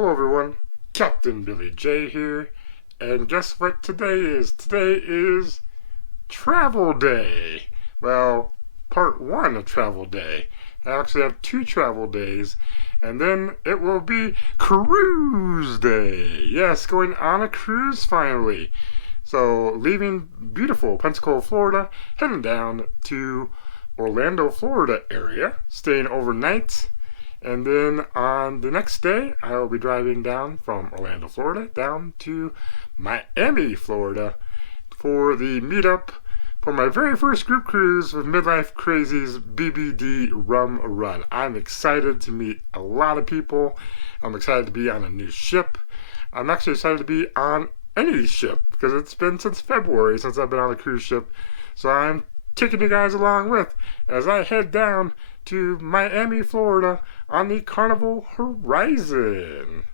Hello everyone, Captain Billy J here, and guess what today is? Today is Travel Day. Well, part one of Travel Day. I actually have 2 travel days, and then it will be Cruise Day. Yes, going on a cruise finally. So, leaving beautiful Pensacola, Florida, heading down to Orlando, Florida area, staying overnight. And then on the next day, I will be driving down from Orlando, Florida, down to Miami, Florida, for the meetup for my very first group cruise with Midlife Crazy's BBD Rum Run. I'm excited to meet a lot of people. I'm excited to be on a new ship. I'm actually excited to be on any ship because it's been since February since I've been on a cruise ship. So I'm taking you guys along with as I head down to Miami, Florida on the Carnival Horizon.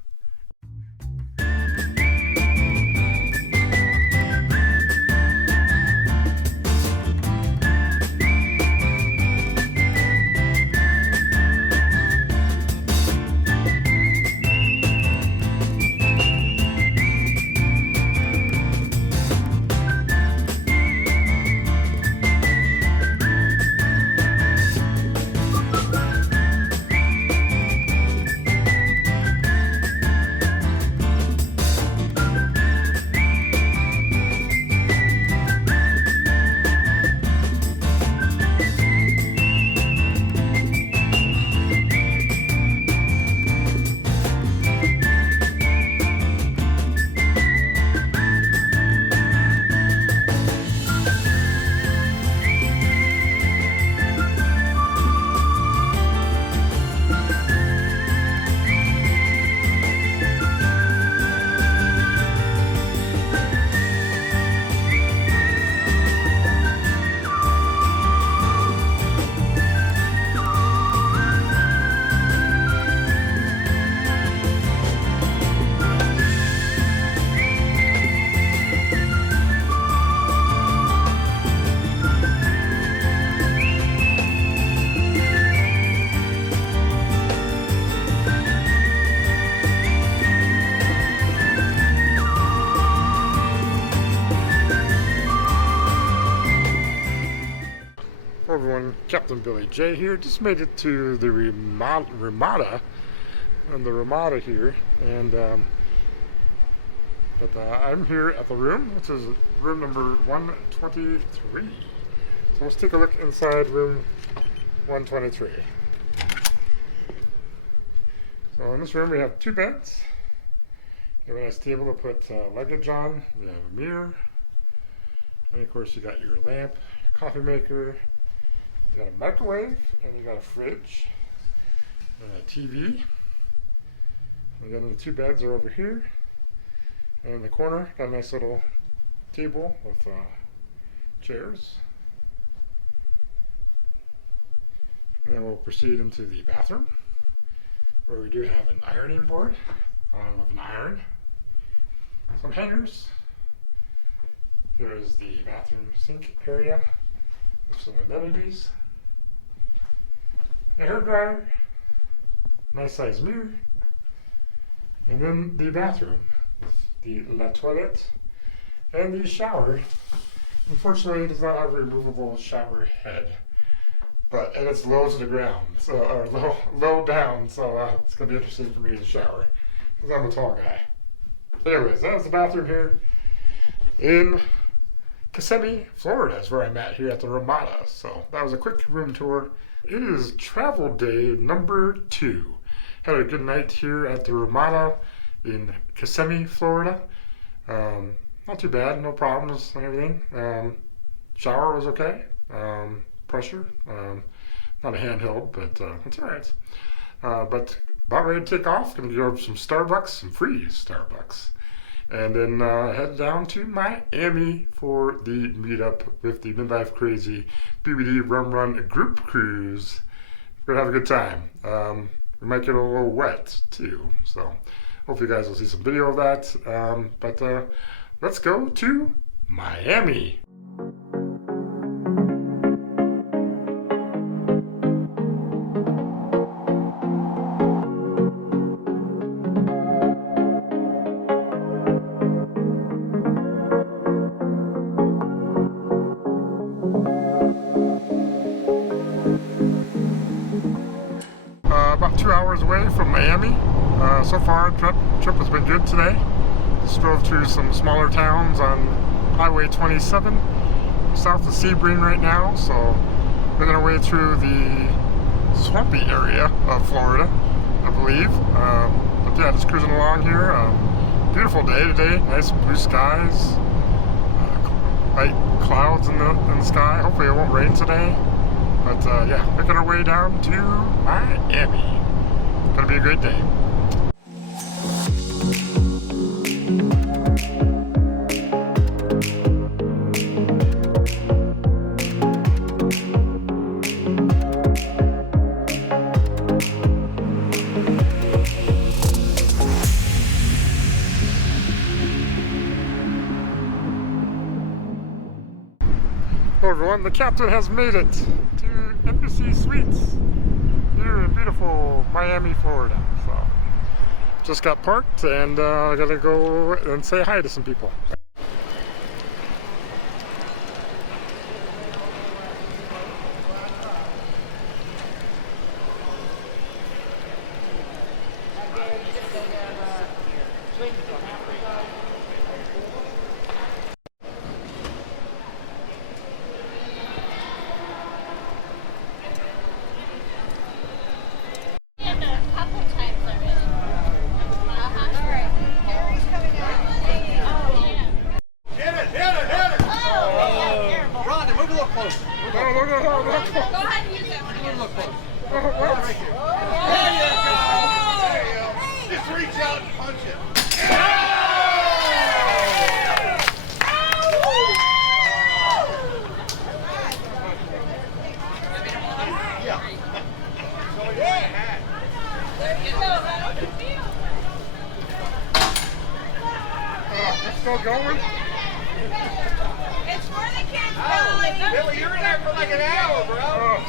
Hello everyone, Captain Billy J here. Just made it to the Ramada, and the Ramada here, and I'm here at the room, which is room number 123. So let's take a look inside room 123. So in this room we have 2 beds. You have a nice table to put luggage on. We have a mirror, and of course you got your lamp, coffee maker. You got a microwave, and you got a fridge, and a TV. And then the 2 beds are over here. And in the corner, got a nice little table with chairs. And then we'll proceed into the bathroom, where we do have an ironing board with an iron, some hangers. Here is the bathroom sink area with some amenities. A hairdryer, nice size mirror, and then the bathroom, the la toilette, and the shower. Unfortunately, it does not have a removable shower head, and it's low to the ground, or low down, so it's gonna be interesting for me to shower because I'm a tall guy. Anyways, that's the bathroom here in Kissimmee, Florida is where I'm at here at the Ramada. So that was a quick room tour. It is travel day number 2. Had a good night here at the Ramada in Kissimmee, Florida. Not too bad, no problems and everything. Shower was okay. Pressure, not a handheld, but it's all right. But about ready to take off. Gonna go to some Starbucks, some free Starbucks. And then head down to Miami for the meetup with the Midlife Crazy BBD Rum Run group cruise. We're gonna have a good time. We might get a little wet too, so hopefully you guys will see some video of that. But let's go to Miami. hours away from Miami. So far, trip has been good today. Just drove through some smaller towns on Highway 27, south of Sebring right now. So making our way through the swampy area of Florida, I believe. But yeah, just cruising along here. Beautiful day today. Nice blue skies. Light clouds in the sky. Hopefully it won't rain today. But yeah, making our way down to Miami. Gonna be a great day. Hello everyone, the captain has made it to Embassy Suites here in beautiful Miami, Florida. So just got parked and I gotta go and say hi to some people. Still going? It's for the kids, Billy. Billy, you're in there for like an hour, bro. Oh,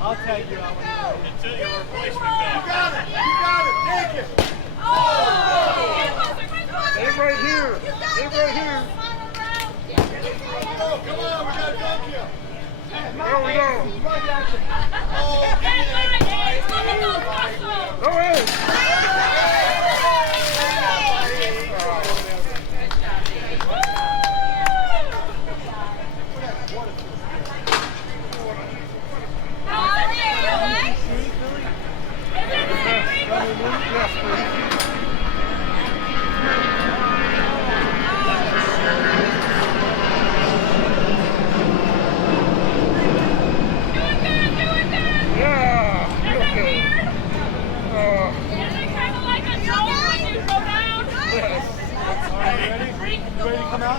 I'll take you. Until your replacement You comes. got it. You got it. Take it. Stay right here. Stay right here. Oh, come on. We got to dunk you. There we go. Oh, Go ahead. Yes, please.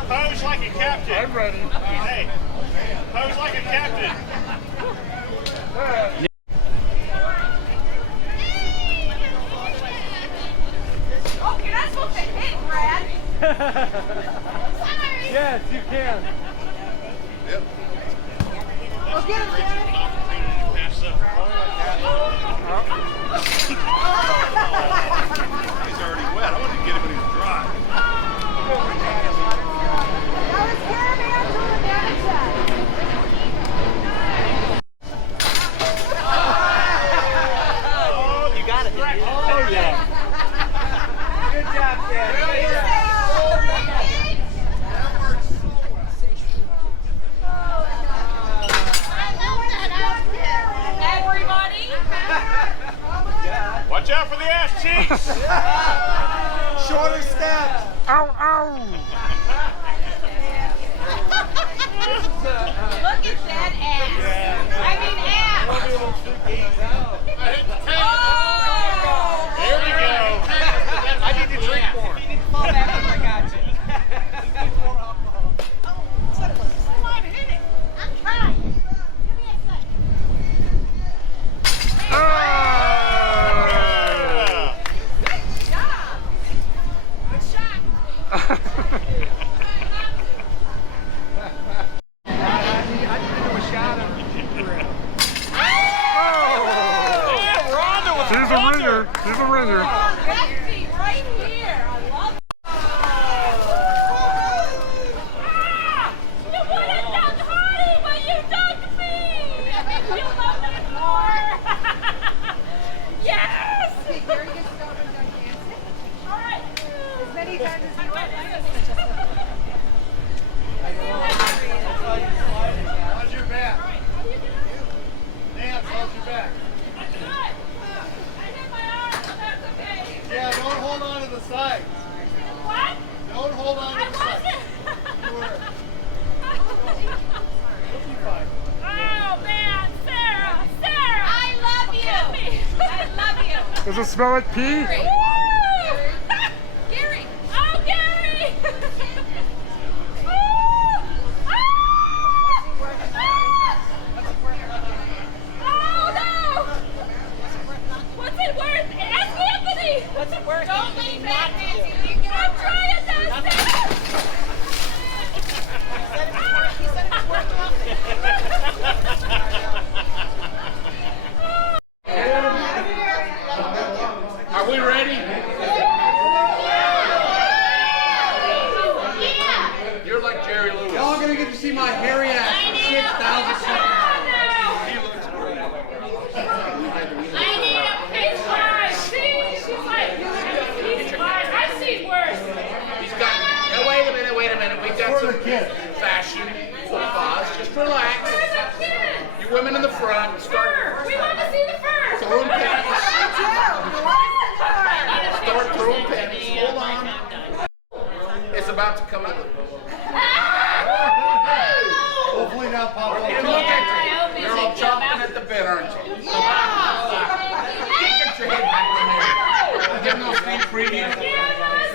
Pose like a captain. I'm ready. Hey, pose like a captain. Oh, you're not supposed to hit, Brad. yes, you can. Yep. Well, get him, Brad. Pass up. He's already wet. I wanted to get him when he was dry. Now let's get him out to the damage side. Oh, you got it. Oh, yeah. Good job, Dad. Everybody. Watch out for the ass cheeks. Shorter steps. Ow, ow. Look at that ass. I mean ass. Oh! There we go. I need to drink more. If you need to fall backwards, I got you. Come on, hit it. I'm trying. Give me a second. Ah. Good job. Good shot. I need to do a shot of She's a ringer. She's a ringer. Lefty right here. I love it. You would have done harder, but you dunked me. You love me more. Does it smell like pee? Gary! Oh, Gary! Oh, no! What's it worth? Ask Anthony! What's it worth? Don't lean back, Nancy. I'm trying to He said it's worth Are we ready? You're like Jerry Lewis. Y'all gonna get to see my hairy ass for 6,000 seconds. I need a page five. See? She's like, he's fine. I've seen worse. He's got. Now, wait a minute. We've got some fashion faux. Just relax. Where's the kid? You women in the front, start. Fur. We want to see the fur. Throwing pennies. Start throwing pennies. Hold on. It's about to come out. Hopefully not pop up. You look at you. You're all chomping at the bit, aren't you? Get your head back in there. Give them those sneak previews.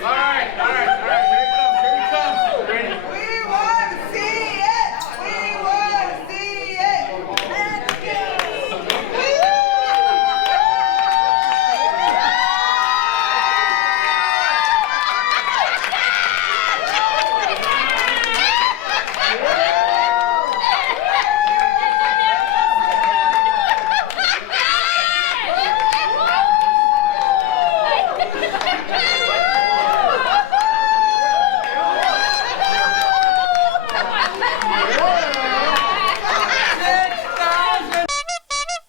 All right. Here he comes. Ready? We want to see it! We want to see it! Let's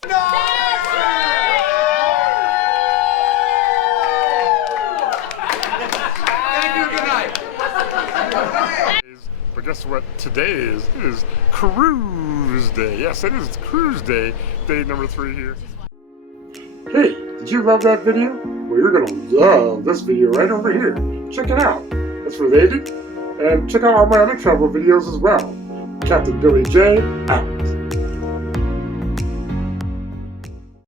go! Thank you, good night. But guess what today is? It is Cruise Day. Yes, it is Cruise Day, day number 3 here. Hey, did you love that video? Well, you're gonna love this video right over here. Check it out. It's related. And check out all my other travel videos as well. Captain Billy J, out.